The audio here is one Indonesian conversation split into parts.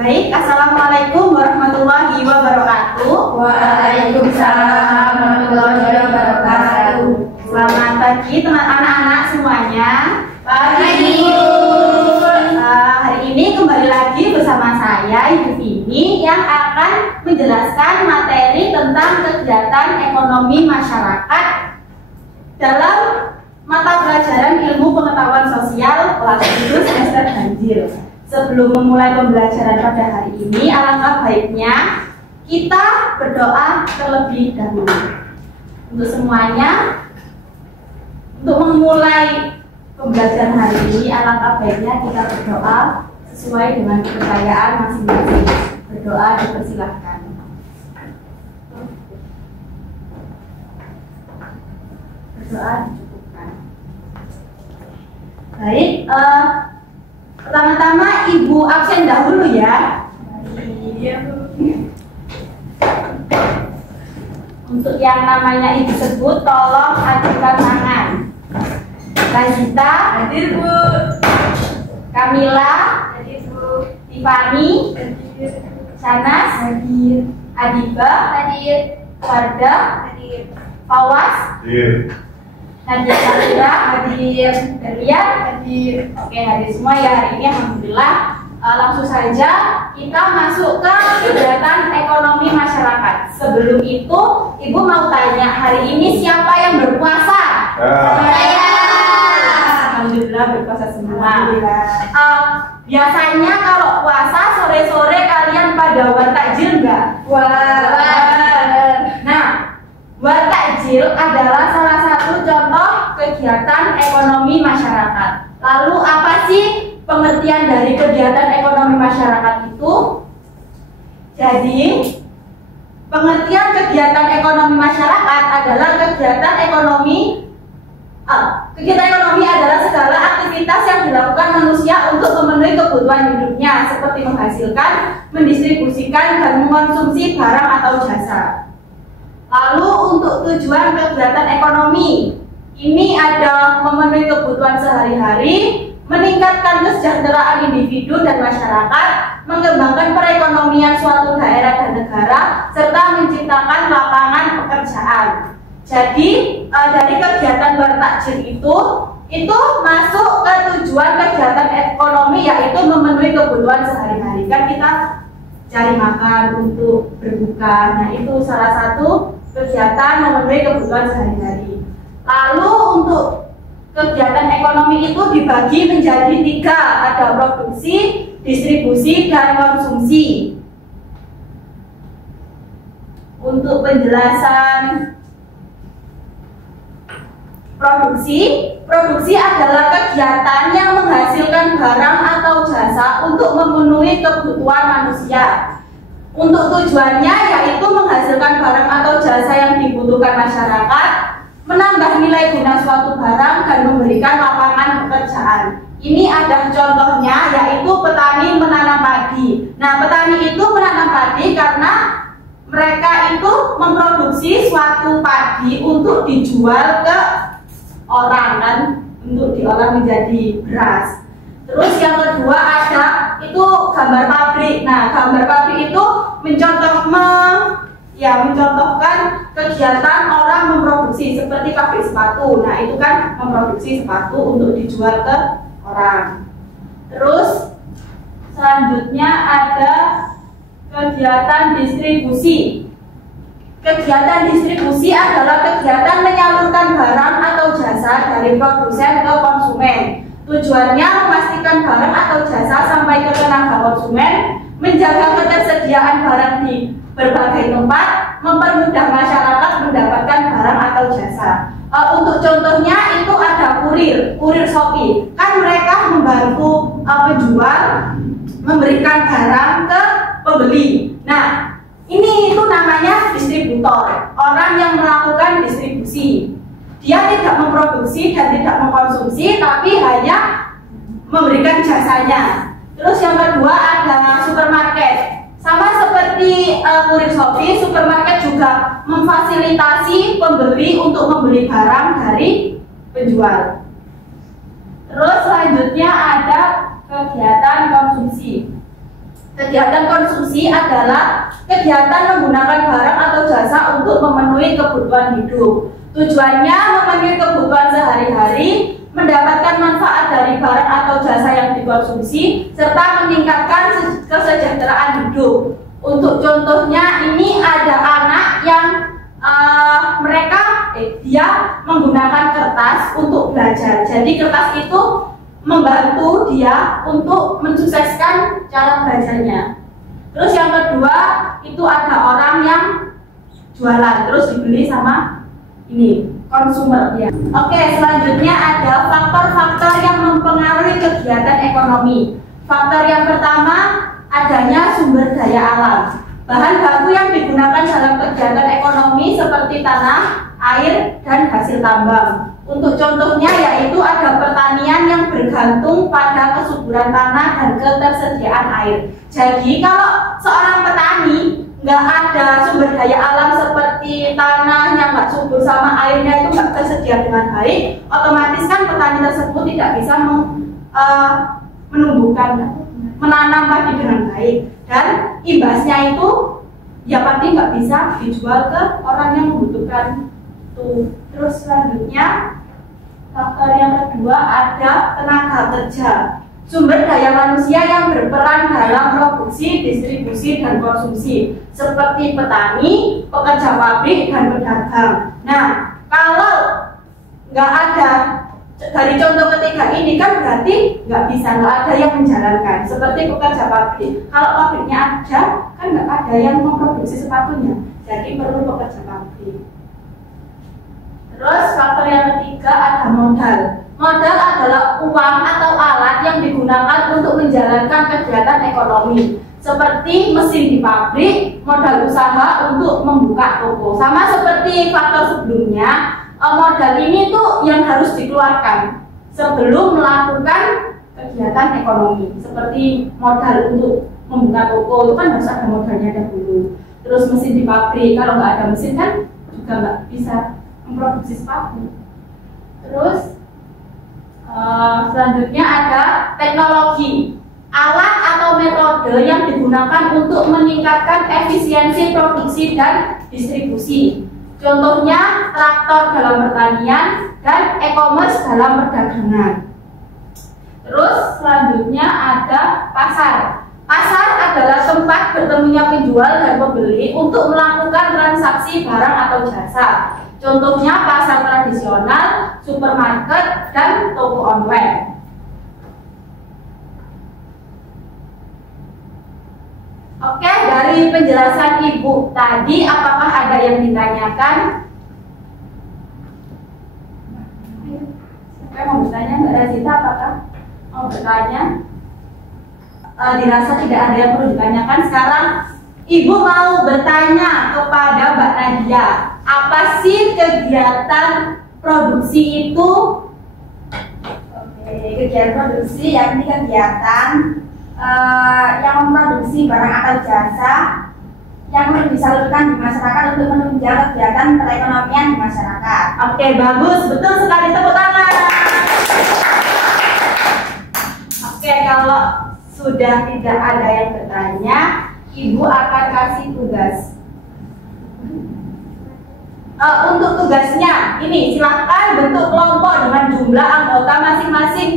Baik, Assalamualaikum warahmatullahi wabarakatuh. Waalaikumsalam warahmatullahi wabarakatuh. Selamat pagi teman anak-anak semuanya. Pagi. Hari ini kembali lagi bersama saya Ibu Vini yang akan menjelaskan materi tentang kegiatan ekonomi masyarakat dalam mata pelajaran ilmu pengetahuan sosial kelas 1 semester ganjil. Sebelum memulai pembelajaran pada hari ini, alangkah baiknya kita berdoa terlebih dahulu. Untuk semuanya, untuk memulai pembelajaran hari ini, alangkah baiknya kita berdoa sesuai dengan kepercayaan masing-masing. Berdoa dipersilahkan. Berdoa dicukupkan. Baik, pertama-tama Ibu absen dahulu ya. Untuk yang namanya Ibu sebut, tolong ajukan tangan. Rajita, Hadir, Bu. Kamila, Hadir, Bu. Tiffany, Hadir. Shanas, Hadir. Adiba, Hadir. Wardah, Hadir. Fawas, Hadir. Nadia Safira, Hadir. Delian. Hadir. Oke, hadir semua ya hari ini, alhamdulillah. Langsung saja kita masuk ke kegiatan ekonomi masyarakat. Sebelum itu, Ibu mau tanya, hari ini siapa yang berpuasa? Saya. Alhamdulillah berpuasa semua. Alhamdulillah. Biasanya kalau puasa sore-sore kalian pada buat takjil nggak? Wah. Nah, buat takjil adalah salah satu contoh kegiatan ekonomi masyarakat. Lalu apa sih pengertian dari kegiatan ekonomi masyarakat itu? Jadi, pengertian kegiatan ekonomi masyarakat adalah kegiatan ekonomi adalah segala aktivitas yang dilakukan manusia untuk memenuhi kebutuhan hidupnya, seperti menghasilkan, mendistribusikan, dan mengkonsumsi barang atau jasa. Lalu untuk tujuan kegiatan ekonomi, ini ada memenuhi kebutuhan sehari-hari, meningkatkan kesejahteraan individu dan masyarakat, mengembangkan perekonomian suatu daerah dan negara, serta menciptakan lapangan pekerjaan. Jadi dari kegiatan bertakjil itu masuk ke tujuan kegiatan ekonomi, yaitu memenuhi kebutuhan sehari-hari. Kan kita cari makan untuk berbuka. Nah, itu salah satu kegiatan memenuhi kebutuhan sehari-hari. Lalu untuk kegiatan ekonomi itu dibagi menjadi 3, ada produksi, distribusi, dan konsumsi. Untuk penjelasan produksi adalah kegiatan yang menghasilkan barang atau jasa untuk memenuhi kebutuhan manusia. Untuk tujuannya yaitu menghasilkan barang atau jasa yang dibutuhkan masyarakat, menambah nilai guna suatu barang, dan memberikan lapangan pekerjaan. Ini ada contohnya, yaitu petani menanam padi. Nah, petani itu menanam padi karena mereka itu memproduksi suatu padi untuk dijual ke orang, kan, untuk diolah menjadi beras. Terus yang kedua ada itu gambar pabrik. Nah, gambar pabrik itu mencontohkan kegiatan orang memproduksi seperti pabrik sepatu. Nah, itu kan memproduksi sepatu untuk dijual ke orang. Terus selanjutnya ada kegiatan distribusi. Kegiatan distribusi adalah kegiatan menyalurkan barang atau jasa dari produsen ke konsumen. Tujuannya memastikan barang atau jasa sampai ke tenaga konsumen, menjaga ketersediaan barang di berbagai tempat, mempermudah masyarakat mendapatkan barang atau jasa. Untuk contohnya itu ada kurir Shopee. Kan mereka membantu penjual memberikan barang ke pembeli. Nah, ini itu namanya distributor, orang yang melakukan distribusi. Dia tidak memproduksi dan tidak mengkonsumsi, tapi hanya memberikan jasanya. Terus yang kedua ada supermarket. Sama seperti kurir Shopee, supermarket juga memfasilitasi pembeli untuk membeli barang dari penjual. Terus selanjutnya ada kegiatan konsumsi. Kegiatan konsumsi adalah kegiatan menggunakan barang atau jasa untuk memenuhi kebutuhan hidup. Tujuannya memenuhi kebutuhan sehari-hari, mendapatkan manfaat dari barang atau jasa yang dikonsumsi, serta meningkatkan kesejahteraan hidup. Untuk contohnya ini ada anak yang dia menggunakan kertas untuk belajar. Jadi kertas itu membantu dia untuk mensukseskan cara belajarnya. Terus yang kedua itu ada orang yang jualan terus dibeli sama ini konsumer ya. Oke, selanjutnya ada faktor-faktor yang mempengaruhi kegiatan ekonomi. Faktor yang pertama adanya sumber daya alam. Bahan baku yang digunakan dalam kegiatan ekonomi seperti tanah, air, dan hasil tambang. Untuk contohnya yaitu ada pertanian yang bergantung pada kesuburan tanah dan ketersediaan air. Jadi kalau seorang petani nggak ada sumber daya alam seperti tanahnya nggak subur sama airnya itu nggak tersedia dengan baik, otomatis kan petani tersebut tidak bisa menanam padi dengan baik, dan imbasnya itu ya pasti nggak bisa dijual ke orang yang membutuhkan tuh. Terus selanjutnya faktor yang kedua ada tenaga kerja, sumber daya manusia yang berperan dalam produksi, distribusi, dan konsumsi seperti petani, pekerja pabrik, dan pedagang. Nah, kalau nggak ada dari contoh ketiga ini kan berarti nggak ada yang menjalankan. Seperti pekerja pabrik, kalau pabriknya ada kan nggak ada yang memproduksi sepatunya, jadi perlu pekerja pabrik. Terus faktor yang ketiga ada modal. Modal adalah uang atau alat yang digunakan untuk menjalankan kegiatan ekonomi, seperti mesin di pabrik, modal usaha untuk membuka toko. Sama seperti faktor sebelumnya, modal ini tuh yang harus dikeluarkan sebelum melakukan kegiatan ekonomi. Seperti modal untuk membuka toko itu kan harus ada modalnya dahulu. Terus mesin di pabrik, kalau nggak ada mesin kan juga nggak bisa memproduksi sepatu. Terus selanjutnya ada teknologi, alat atau metode yang digunakan untuk meningkatkan efisiensi produksi dan distribusi. Contohnya traktor dalam pertanian dan e-commerce dalam perdagangan. Terus selanjutnya ada pasar. Pasar adalah tempat bertemunya penjual dan pembeli untuk melakukan transaksi barang atau jasa. Contohnya pasar tradisional, supermarket, dan toko online. Oke, dari penjelasan Ibu tadi, apakah ada yang ditanyakan? Siapa mau bertanya? Mbak Razita, apakah mau bertanya? Dirasa tidak ada yang perlu ditanyakan. Sekarang Ibu mau bertanya kepada Mbak Nadia, apa sih kegiatan produksi itu? Oke, kegiatan produksi yakni kegiatan yang memproduksi barang atau jasa yang disalurkan di masyarakat untuk menunjang kegiatan perekonomian di masyarakat. Oke, bagus, betul sekali, tepuk tangan. Oke, kalau sudah tidak ada yang bertanya, Ibu akan kasih tugas. Untuk tugasnya, ini silakan bentuk kelompok dengan jumlah anggota masing-masing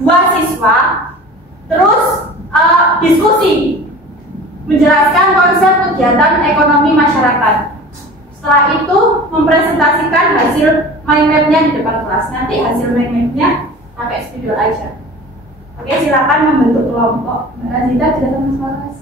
2 siswa. Terus diskusi menjelaskan konsep kegiatan ekonomi masyarakat. Setelah itu mempresentasikan hasil mind map-nya di depan kelas. Nanti hasil mind map-nya pakai spidol aja. Oke, silakan membentuk kelompok. Mbak Razita, silakan masuk kelas.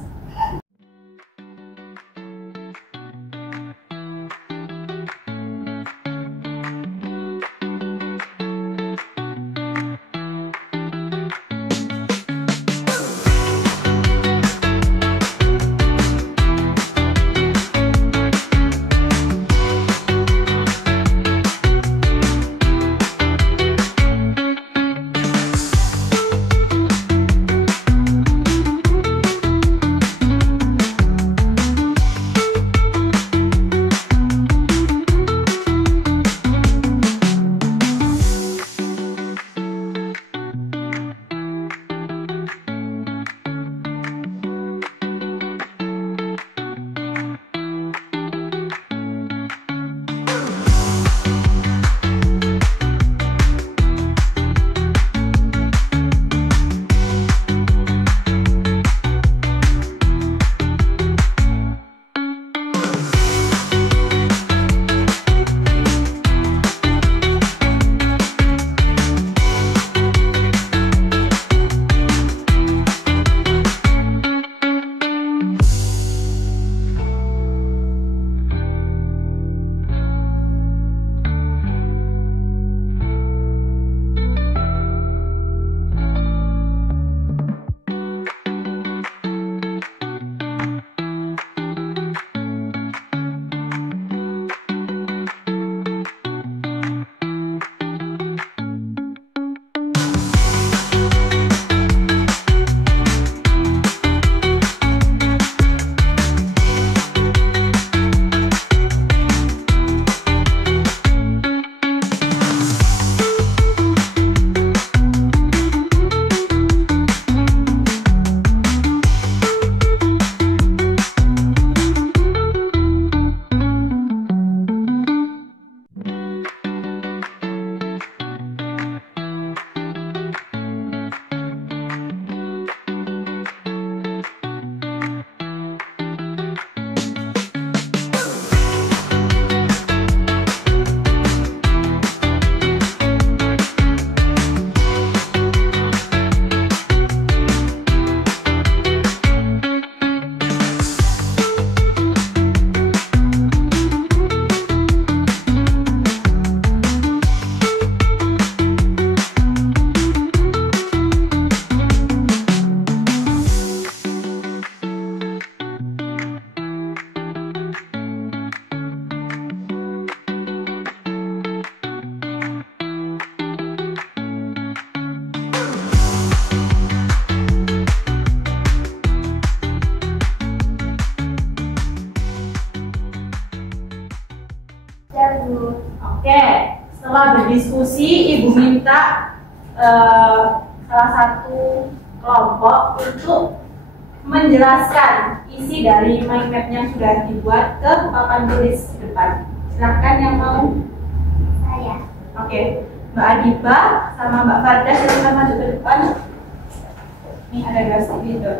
ada diskusi, ibu minta salah satu kelompok untuk menjelaskan isi dari mind map yang sudah dibuat ke papan tulis di depan. Silahkan yang mau. Saya. Oke, Mbak Adiba sama Mbak Farda silahkan maju ke depan. Ini ada garis gitu.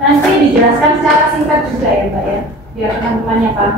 Nanti dijelaskan secara singkat juga ya Mbak ya, biar teman-temannya paham.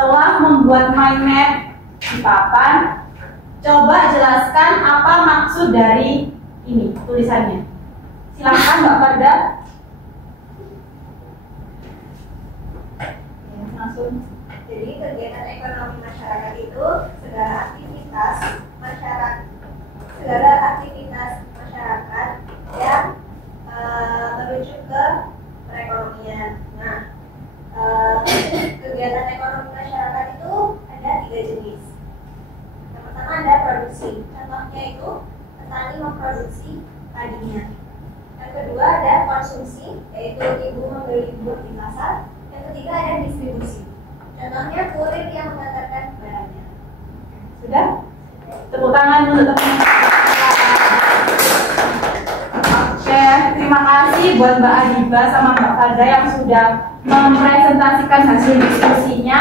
Setelah membuat mind map di papan, coba jelaskan apa maksud dari ini tulisannya. Silakan Mbak Farda. Langsung. Jadi kegiatan ekonomi masyarakat itu segala aktivitas masyarakat yang merujuk ke perekonomian. Nah, kegiatan ekonomi masyarakat itu ada 3 jenis. Yang pertama ada produksi. Contohnya itu petani memproduksi padinya. Yang kedua ada konsumsi, yaitu ibu membeli buah di pasar. Yang ketiga ada distribusi. Contohnya kurir yang mengantarkan barangnya. Sudah? Tepuk tangan untuk teman-teman. Oke, terima kasih buat Mbak Adiba sama Mbak Farda yang sudah mempresentasikan hasil diskusinya.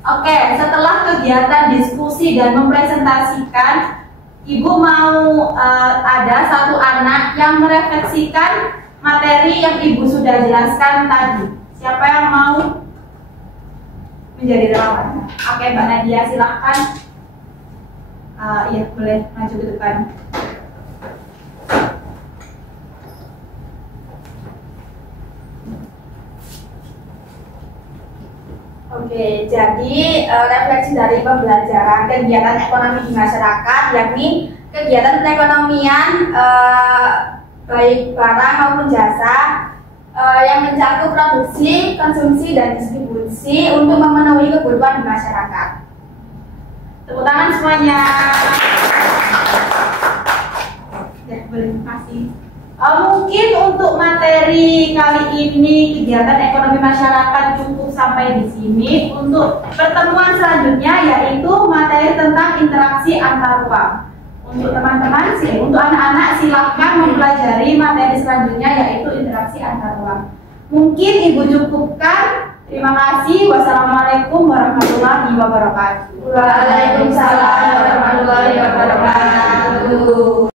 Oke, setelah kegiatan diskusi dan mempresentasikan, Ibu mau ada satu anak yang merefleksikan materi yang Ibu sudah jelaskan tadi. Siapa yang mau menjadi relawan? Oke, Mbak Nadia silahkan. Iya, boleh maju ke depan. Oke, jadi refleksi dari pembelajaran kegiatan ekonomi di masyarakat, yakni kegiatan perekonomian baik barang maupun jasa yang mencakup produksi, konsumsi, dan distribusi untuk memenuhi kebutuhan di masyarakat. Tepuk tangan semuanya. Ya, boleh kasih. Mungkin untuk materi kali ini kegiatan ekonomi masyarakat cukup sampai di sini. Untuk pertemuan selanjutnya yaitu materi tentang interaksi antar ruang. Untuk teman-teman sih, untuk anak-anak silahkan mempelajari materi selanjutnya yaitu interaksi antar ruang. Mungkin Ibu cukupkan. Terima kasih. Wassalamualaikum warahmatullahi wabarakatuh. Waalaikumsalam warahmatullahi wabarakatuh.